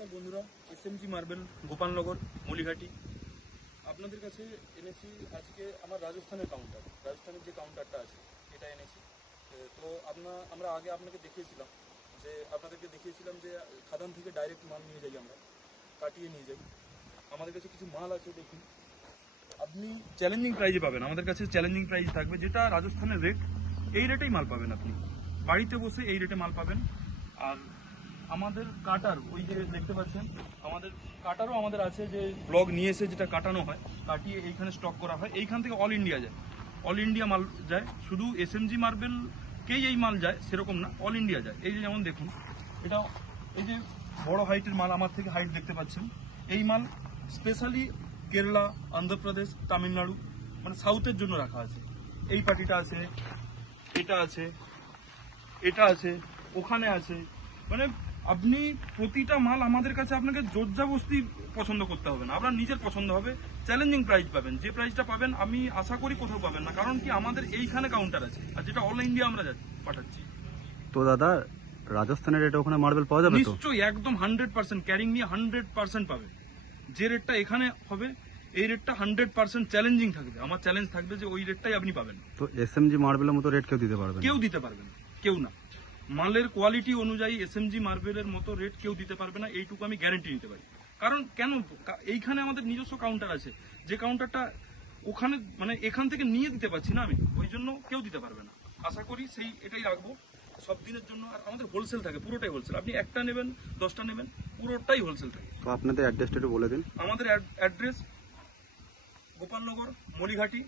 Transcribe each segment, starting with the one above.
নমস্কার বন্ধুরা, SMG marble Gopalnagar মলিঘাটি আপনাদের কাছে এনেছি। আজকে আমার রাজস্থানের যে কাউন্টারটা আছে এটা এনেছি। তো আমরা আগে আপনাদেরকে দেখিয়েছিলাম যে খাদান থেকে ডাইরেক্ট মাল নিয়ে যাই, আমরা কাটিয়ে নিয়ে যাই। আমাদের কাছে কিছু মাল আছে, দেখুন আপনি চ্যালেঞ্জিং প্রাইজে পাবেন। আমাদের কাছে চ্যালেঞ্জিং প্রাইজ থাকবে, যেটা রাজস্থানের রেট, এই রেটেই মাল পাবেন। আপনি বাড়িতে বসে এই রেটে মাল পাবেন। আর আমাদের কাটার, ওই যে দেখতে পাচ্ছেন আমাদের কাটারও আমাদের আছে, যে ব্লক নিয়ে এসে যেটা কাটানো হয়, কাটিয়ে এইখানে স্টক করা হয়। এইখান থেকে অল ইন্ডিয়া যায়, অল ইন্ডিয়া মাল যায়। শুধু এসএমজি মার্বেলকেই এই মাল যায় সেরকম না, অল ইন্ডিয়া যায়। এই যে যেমন দেখুন, এটা এই যে বড় হাইটের মাল, আমার থেকে হাইট দেখতে পাচ্ছেন। এই মাল স্পেশালি কেরালা, অন্ধ্রপ্রদেশ, তামিলনাড়ু, মানে সাউথের জন্য রাখা আছে। এই পার্টিটা আছে, এটা আছে, এটা আছে, ওখানে আছে। মানে আপনি প্রতিটা মাল আমাদের কাছে আপনাকে জোরজাবস্তি পছন্দ করতে হবে না, আপনার নিজের পছন্দ হবে। চ্যালেঞ্জিং প্রাইস পাবেন, যে প্রাইসটা পাবেন আমি আশা করি কোথাও পাবেন না। কারণ কি, আমাদের এইখানে কাউন্টার আছে, আর যেটা অল ইন্ডিয়া আমরা পাঠাচ্ছি। তো দাদা, রাজস্থানের রেটে ওখানে মার্বেল পাওয়া যাবে তো? নিশ্চয়ই, একদম 100% ক্যারিং নিয়ে 100% পাবে। যে রেটটা এখানে হবে, এই রেটটা 100% চ্যালেঞ্জিং থাকবে। আমার চ্যালেঞ্জ থাকবে যে ওই রেটটাই আপনি পাবেন। তো এসএমজি মার্বেলের মতো রেট কেউ দিতে পারবে না? কেউ দিতে পারবে না, কেউ না। মালের কোয়ালিটি অনুযায়ী এসএমজি মার্বেলের মতো রেট কেউ দিতে পারবে না, এইটুকু আমি গ্যারান্টি নিতে পারি। কারণ কেন, এইখানে আমাদের নিজস্ব কাউন্টার আছে, যে কাউন্টারটা ওখানে মানে এখান থেকে নিয়ে দিতে পারছি না আমি, ওই জন্য কেউ দিতে পারবে না। আশা করি এটাই রাখবো সব দিনের জন্য। আর আমাদের হোলসেল থাকে, পুরোটাই হোলসেল। আপনি একটা নেবেন, 10টা নেবেন, পুরোটাই হোলসেল থাকে। তো আপনাদের অ্যাড্রেসটা একটু বলে দিন। আমাদের অ্যাড্রেস গোপালনগর মলিঘাটি,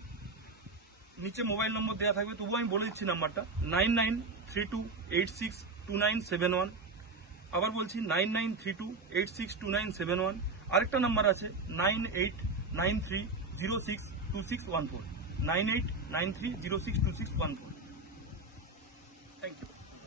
নিচে মোবাইল নম্বর দেওয়া থাকবে, তবুও আমি বলে দিচ্ছি নাম্বারটা 9932862971। আবার বলছি 9932862971। আরেকটা নাম্বার আছে 9893062614, 9893062614। Thank you.